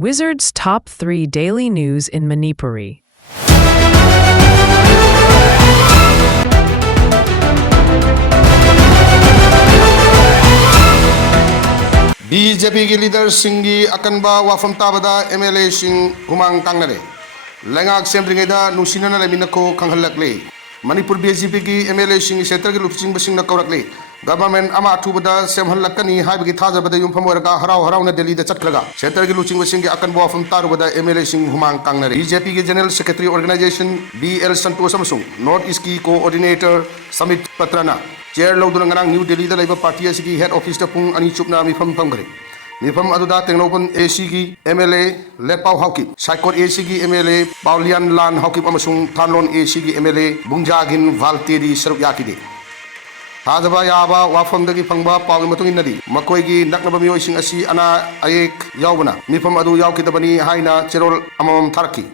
Wizard's Top 3 Daily News in Manipuri. BJP की leader सिंगी अकनबा वाफम ताबदा MLA सिंह हुमांग कांगनरे लैंगाक सेमद्रिंगेदा नुसिनना लेमिनको खंगहलकले मणिपुर BJP की MLA सिंह क्षेत्र के लुपचिंग बसिंगना कौरकले गवर्नमेंट अमा अथुबदा सेमहलकनी हाइबगी थाजबदा युमफम ओरगा हराव हरावना दिल्ली दा चटखलगा क्षेत्र के लुचिंग बसिंग अकनबा वाफम तारुबदा MLA सिंह हुमांग कांगनरे BJP के जनरल सेक्रेटरी ऑर्गेनाइजेशन BL संतोष अमसुंग नॉर्थ ईस्ट की कोऑर्डिनेटर समित पत्रना चेयर लौदुना ngarang न्यू दिल्ली दा लेबा पार्टी असगी हेड ऑफिस दा पुंग अनि चुपना मिफम फंगरे मिफम अदुदा तेंगनोपन AC की MLA लेपाव हाउकी साइकोट AC की MLA पाउलियन लान हाउकी अमसुंग थानलोन AC की MLA बुंजागिन वालतेरी सरुक याकिदे थाजबा याबा वाफमदगी फंगबा पाउल मतुंग नदी मकोयगी नकनबा मियोइसिंग असि अना अयेक यावबना मिफम अदु यावकिदबनी हाइना चेरोल अमम थारकी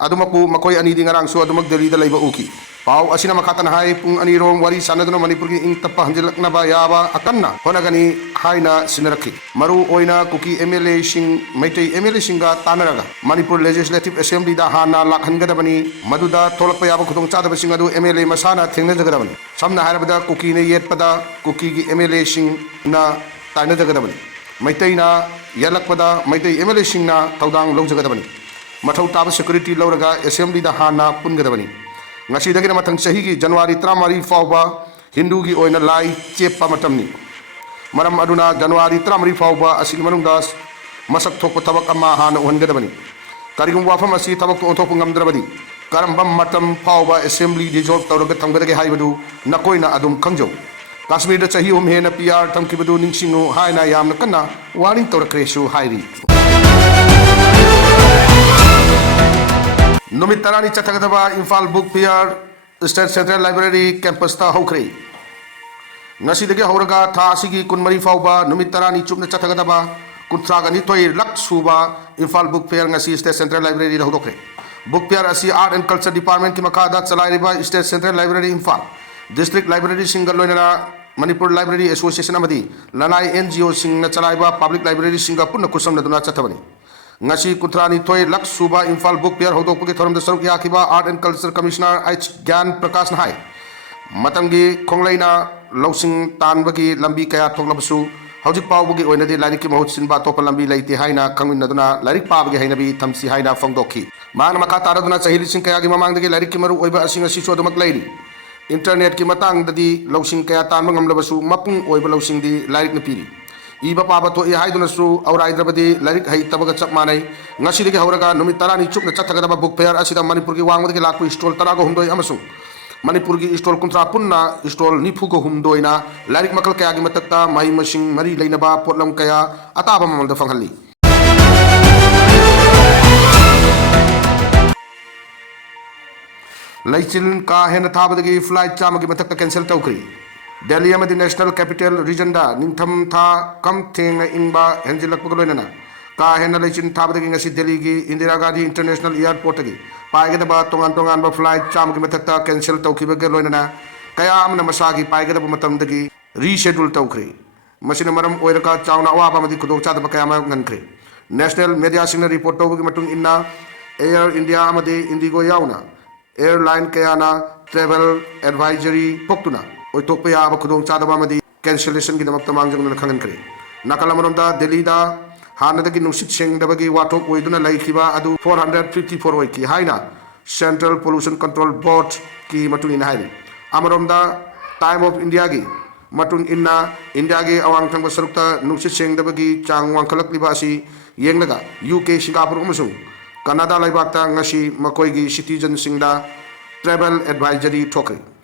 अदुमकु मकोय अनिदि ngarangsu अदुमक दिल्ली दा लेबा उकी पाव असिना मखातन हाई पुंग अनि रोम वारी सानदुना मणिपुर की इंग तप्पा हंजिलकनबा याबा अकन्ना होनगनी हाइना सिनरखी मरु ओइना cookie MLA Singh Meitei MLA सिंगा तानरगा मणिपुर लेजिस्लेटिव असेंबली दा हाना लाखनगदबनी मदुदा थोलकपा याबा खुदोंग चादबसिंग अदु MLA मसाना थेंगनजगदबनी समना हारबदा कुकी ने येतपदा कुकी की MLA सिंह ना तानजगदबनी मैतैना यलकपदा मैतै MLA सिंह ना तौदांग लौजगदबनी मथौ ताब सिक्योरिटी लौरगा असेंबली दा हाना पुनगदबनी ngasi matang sahi ki January 30 fauba Hindu ki oina lai chepa matamni maram aduna January 30 fauba asigi manungda masak thokpa tabak ama hana ohangedabani karigum wafam asi tabak to thokpa ngamdrabadi karambam matam fauba assembly dissolve tawraga thamgadage haibadu nakoina adum khangjo Kashmir da sahi hena PR thamkibadu ningsingu haina yamna kanna warning tawrakresu hairi नुमित तरानी चटगदबा Imphal book fair state central library campus ता हौख्रे ngasi हौरगा था असिगी कुनमरी फाउबा नुमित तरानी चुपना चटगदबा कुंथ्रागा निथोय लक सुबा Imphal book fair ngasi state central library हौदोख्रे बुक फेयर असि आर्ट एंड कल्चर डिपार्टमेंट की मखादा चलाइरिबा state central library Imphal district library सिंगल लोइना मणिपुर लाइब्रेरी एसोसिएशन अमदी लनाई NGO सिंगना चलाइबा पब्लिक लाइब्रेरी सिंगा पुन्ना कुसमनदुना चथबनी ngasi कुंथ्रानी थोय लक सुबा इम्फाल बुक फेयर हौदोकपगे थोरमदा सरुक याखिबा art and culture commissioner H Gyan Prakash high Matangi खोंगलेना लौसिंग तानबगी लंबी कया थोकलबसु हौजिक पावबगी ओइनदि लाइरिक की महूत सिनबा तोप लंबी लैते हाइना खंगमिनदुना लाइरिक पाबगी हाइनबी थमसी हाइना फंगदोखी मान मखा तारदुना चहिलि सिंग कया की ममांगदगी लाइरिक की मरु ओइबा असिंग असि सोदमक लैरि इंटरनेट की मतंगददी लौसिंग कया तानबा ngamlabasु मपुंग ओइबा लौसिंग दि लाइरिक न पीरी इबा पाबा तो हाइदुनसु औराइद्रबदी लाइरिक है तबगा चप मानै ngasi हौरगा नुमित तरानी चुपना चथगदबा बुक फेयर असिदा मणिपुर की वांगदगी लाकु स्टॉल तरागा हुमदोय अमसु मणिपुर की स्टॉल कुंथ्रा पुन्ना स्टॉल निफुगो हुमदोयना लाइरिक मकल कया की मतकता मही मसिंग मरी लैनबा पोटलम कया अताबा ममलदा फंगहल्ली लैचिन का हेन थाबदगी फ्लाइट चामगी मतकता कैंसिल तौखरी दिल्ली अमदी नेशनल कैपिटल रीजन दा निंगथम था कम थेंग इंबा हेंजिलकपग लोइनना का हेन लैचिन थाबदगी ngasi दिल्ली की इंदिरा गांधी इंटरनेशनल एयरपोर्ट की पाइगदबा तोंगान तोंगान फ्लाइट चामगी मतकता कैंसिल तौखिबगे लोइनना कया अमना मसागी पाइगदबा मतमदगी रीशेड्यूल तौखरे मसिना मरम ओइरका चावना अवाबा मदी खुदोक चादबा कया मा ngनखरे नेशनल मीडिया सिंग रिपोर्ट तौबगी मतुंग इन्ना एयर इंडिया अमदी इंडिगो यावना एयरलाइन कयाना ट्रैवल एडवाइजरी पोक्तुना ओइथोकपा याबा खुदोंग चादबा मदी कैंसिलेशन की दमकता मांगजंगना खंगनखरे नाकल अमरोंदा दिल्ली दा हानदगी नुसित सेंगदबगी वाथोक ओइदुना लैखिबा अदु 454 ओइकी हाइना सेंट्रल पोल्यूशन कंट्रोल बोर्ड की मतुंग इन हाइरि अमरोंदा टाइम ऑफ इंडिया की मतुंग इन्ना इंडिया के अवांग थंग सरुक्ता नुसित सेंगदबगी चांग वांखलकलिबा असि येंगलगा UK सिंगापुर अमसुंग कनाडा लाइबाक्ता ngasi मकोयगी सिटीजन सिंगदा ट्रैवल एडवाइजरी थोकरे